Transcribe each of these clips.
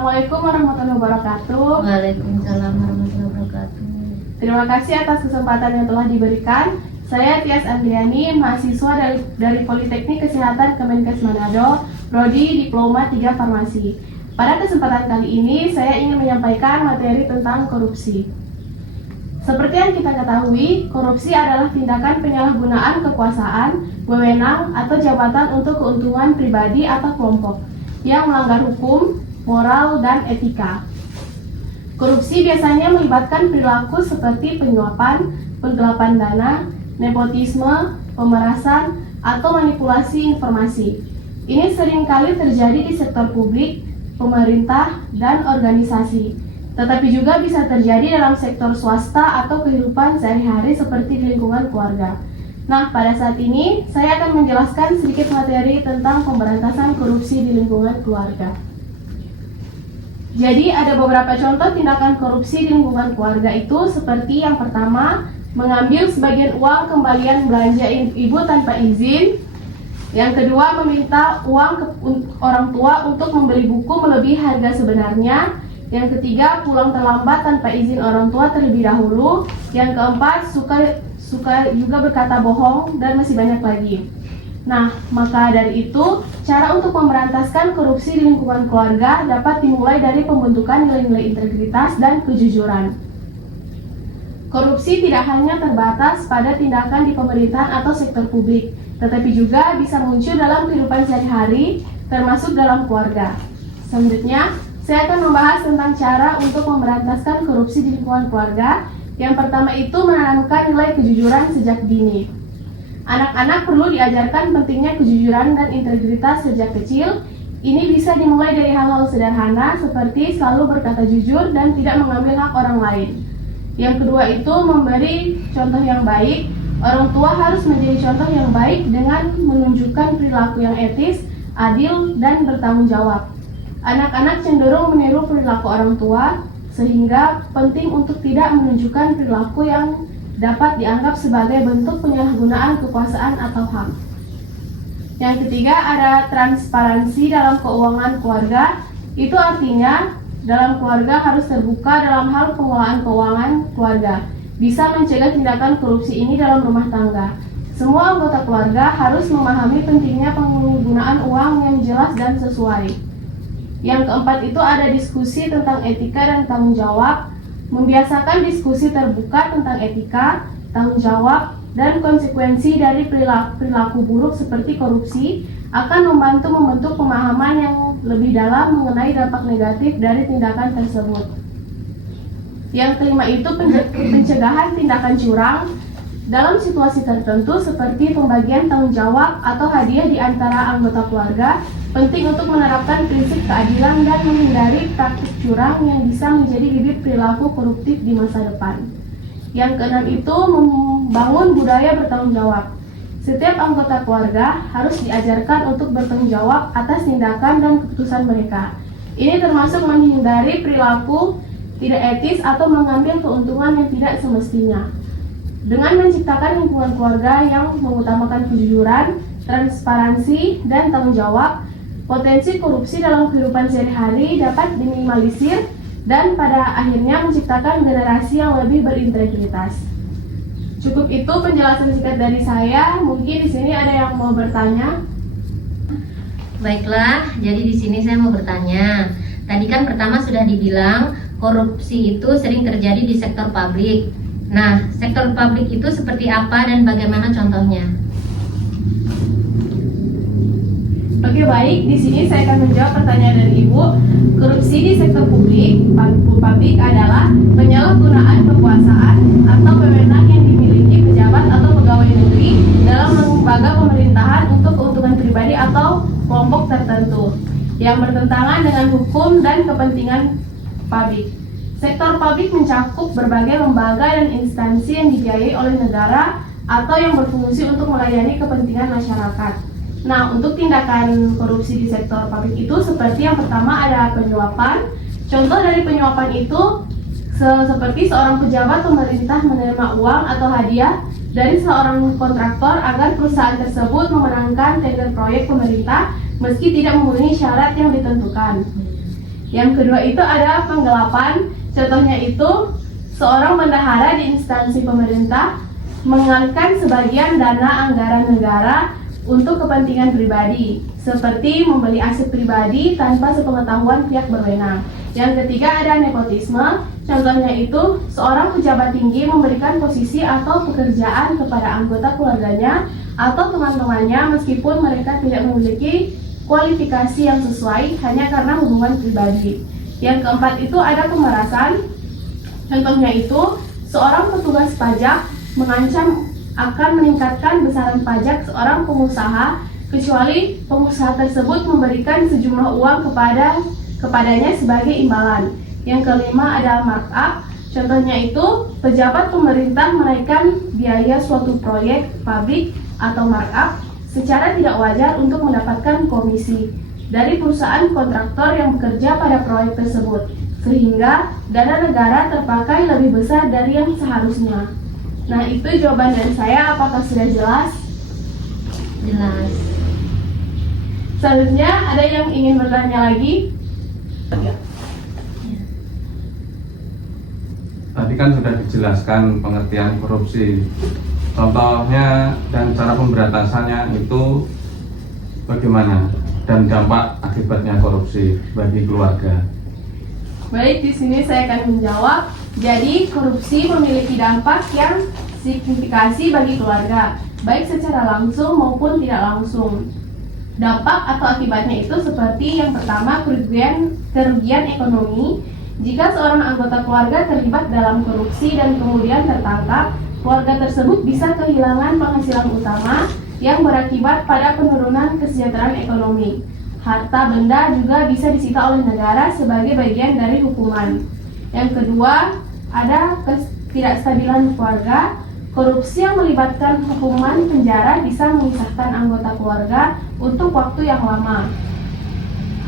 Assalamualaikum warahmatullahi wabarakatuh. Waalaikumsalam warahmatullahi wabarakatuh. Terima kasih atas kesempatan yang telah diberikan. Saya Tias Andriani, mahasiswa dari Politeknik Kesehatan Kemenkes Manado, Prodi Diploma 3 Farmasi. Pada kesempatan kali ini, saya ingin menyampaikan materi tentang korupsi. Seperti yang kita ketahui, korupsi adalah tindakan penyalahgunaan kekuasaan, wewenang, atau jabatan untuk keuntungan pribadi atau kelompok yang melanggar hukum, moral, dan etika. Korupsi biasanya melibatkan perilaku seperti penyuapan, penggelapan dana, nepotisme, pemerasan, atau manipulasi informasi. Ini seringkali terjadi di sektor publik, pemerintah, dan organisasi, tetapi juga bisa terjadi dalam sektor swasta atau kehidupan sehari-hari seperti di lingkungan keluarga. Nah, pada saat ini saya akan menjelaskan sedikit materi tentang pemberantasan korupsi di lingkungan keluarga. Jadi ada beberapa contoh tindakan korupsi di lingkungan keluarga itu seperti yang pertama, mengambil sebagian uang kembalian belanja ibu tanpa izin. Yang kedua, meminta uang ke orang tua untuk membeli buku melebihi harga sebenarnya. Yang ketiga, pulang terlambat tanpa izin orang tua terlebih dahulu. Yang keempat, suka juga berkata bohong, dan masih banyak lagi. Nah, maka dari itu, cara untuk memberantaskan korupsi di lingkungan keluarga dapat dimulai dari pembentukan nilai-nilai integritas dan kejujuran. Korupsi tidak hanya terbatas pada tindakan di pemerintahan atau sektor publik, tetapi juga bisa muncul dalam kehidupan sehari-hari, termasuk dalam keluarga. Selanjutnya, saya akan membahas tentang cara untuk memberantaskan korupsi di lingkungan keluarga. Yang pertama itu menanamkan nilai kejujuran sejak dini. Anak-anak perlu diajarkan pentingnya kejujuran dan integritas sejak kecil. Ini bisa dimulai dari hal-hal sederhana seperti selalu berkata jujur dan tidak mengambil hak orang lain. Yang kedua itu memberi contoh yang baik. Orang tua harus menjadi contoh yang baik dengan menunjukkan perilaku yang etis, adil, dan bertanggung jawab. Anak-anak cenderung meniru perilaku orang tua, sehingga penting untuk tidak menunjukkan perilaku yang dapat dianggap sebagai bentuk penyalahgunaan kekuasaan atau hak. Yang ketiga, ada transparansi dalam keuangan keluarga. Itu artinya dalam keluarga harus terbuka dalam hal pengelolaan keuangan keluarga. Bisa mencegah tindakan korupsi ini dalam rumah tangga. Semua anggota keluarga harus memahami pentingnya penggunaan uang yang jelas dan sesuai. Yang keempat itu ada diskusi tentang etika dan tanggung jawab. Membiasakan diskusi terbuka tentang etika, tanggung jawab, dan konsekuensi dari perilaku buruk seperti korupsi akan membantu membentuk pemahaman yang lebih dalam mengenai dampak negatif dari tindakan tersebut. Yang kelima itu pencegahan tindakan curang. Dalam situasi tertentu seperti pembagian tanggung jawab atau hadiah di antara anggota keluarga, penting untuk menerapkan prinsip keadilan dan menghindari praktik curang yang bisa menjadi bibit perilaku koruptif di masa depan. Yang keenam itu membangun budaya bertanggung jawab. Setiap anggota keluarga harus diajarkan untuk bertanggung jawab atas tindakan dan keputusan mereka. Ini termasuk menghindari perilaku tidak etis atau mengambil keuntungan yang tidak semestinya. Dengan menciptakan lingkungan keluarga yang mengutamakan kejujuran, transparansi, dan tanggung jawab, potensi korupsi dalam kehidupan sehari-hari dapat diminimalisir dan pada akhirnya menciptakan generasi yang lebih berintegritas. Cukup itu penjelasan singkat dari saya. Mungkin di sini ada yang mau bertanya. Baiklah, jadi di sini saya mau bertanya. Tadi kan pertama sudah dibilang korupsi itu sering terjadi di sektor publik. Nah, sektor publik itu seperti apa dan bagaimana contohnya? Oke, baik. Di sini saya akan menjawab pertanyaan dari Ibu. Korupsi di sektor publik adalah penyalahgunaan kekuasaan atau wewenang yang dimiliki pejabat atau pegawai negeri dalam lembaga pemerintahan untuk keuntungan pribadi atau kelompok tertentu yang bertentangan dengan hukum dan kepentingan publik. Sektor publik mencakup berbagai lembaga dan instansi yang dibiayai oleh negara atau yang berfungsi untuk melayani kepentingan masyarakat. Nah, untuk tindakan korupsi di sektor publik itu seperti yang pertama ada penyuapan. Contoh dari penyuapan itu seperti seorang pejabat pemerintah menerima uang atau hadiah dari seorang kontraktor agar perusahaan tersebut memenangkan tender proyek pemerintah meski tidak memenuhi syarat yang ditentukan. Yang kedua itu ada penggelapan. Contohnya itu seorang bendahara di instansi pemerintah mengalihkan sebagian dana anggaran negara untuk kepentingan pribadi, seperti membeli aset pribadi tanpa sepengetahuan pihak berwenang. Yang ketiga ada nepotisme. Contohnya itu seorang pejabat tinggi memberikan posisi atau pekerjaan kepada anggota keluarganya atau teman-temannya meskipun mereka tidak memiliki kualifikasi yang sesuai hanya karena hubungan pribadi. Yang keempat itu ada pemerasan. Contohnya itu seorang petugas pajak mengancam akan meningkatkan besaran pajak seorang pengusaha kecuali pengusaha tersebut memberikan sejumlah uang kepadanya sebagai imbalan. Yang kelima adalah markup. Contohnya itu pejabat pemerintah menaikkan biaya suatu proyek pabrik atau markup secara tidak wajar untuk mendapatkan komisi dari perusahaan kontraktor yang bekerja pada proyek tersebut, sehingga dana negara terpakai lebih besar dari yang seharusnya. Nah, itu jawaban dari saya. Apakah sudah jelas? Jelas. Selanjutnya ada yang ingin bertanya lagi? Tadi kan sudah dijelaskan pengertian korupsi. Contohnya dan cara pemberantasannya itu bagaimana? Dan dampak akibatnya korupsi bagi keluarga. Baik, di sini saya akan menjawab. Jadi, korupsi memiliki dampak yang signifikasi bagi keluarga, baik secara langsung maupun tidak langsung. Dampak atau akibatnya itu seperti yang pertama, kerugian ekonomi. Jika seorang anggota keluarga terlibat dalam korupsi dan kemudian tertangkap, keluarga tersebut bisa kehilangan penghasilan utama yang berakibat pada penurunan kesejahteraan ekonomi. Harta benda juga bisa disita oleh negara sebagai bagian dari hukuman. Yang kedua, ada ketidakstabilan keluarga. Korupsi yang melibatkan hukuman penjara bisa memisahkan anggota keluarga untuk waktu yang lama.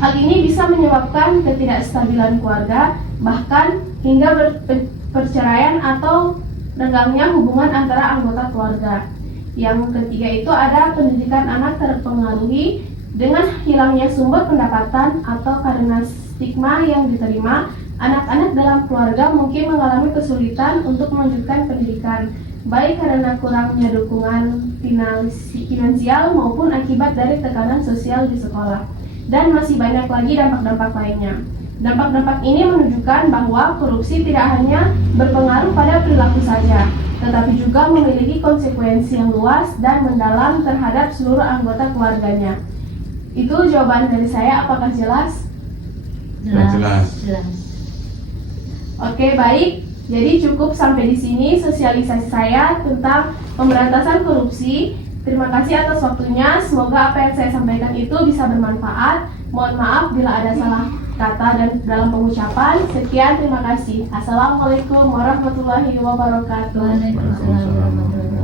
Hal ini bisa menyebabkan ketidakstabilan keluarga, bahkan hingga perceraian atau renggangnya hubungan antara anggota keluarga. Yang ketiga itu ada pendidikan anak terpengaruhi dengan hilangnya sumber pendapatan atau karena stigma yang diterima. Anak-anak dalam keluarga mungkin mengalami kesulitan untuk melanjutkan pendidikan, baik karena kurangnya dukungan finansial maupun akibat dari tekanan sosial di sekolah. Dan masih banyak lagi dampak-dampak lainnya. Dampak-dampak ini menunjukkan bahwa korupsi tidak hanya berpengaruh pada perilaku saja, tetapi juga memiliki konsekuensi yang luas dan mendalam terhadap seluruh anggota keluarganya. Itu jawaban dari saya. Apakah jelas? Jelas. Oke, baik. Jadi cukup sampai di sini sosialisasi saya tentang pemberantasan korupsi. Terima kasih atas waktunya. Semoga apa yang saya sampaikan itu bisa bermanfaat. Mohon maaf bila ada salah kata dan dalam pengucapan. Sekian, terima kasih. Assalamualaikum warahmatullahi wabarakatuh. Waalaikumsalam warahmatullahi wabarakatuh.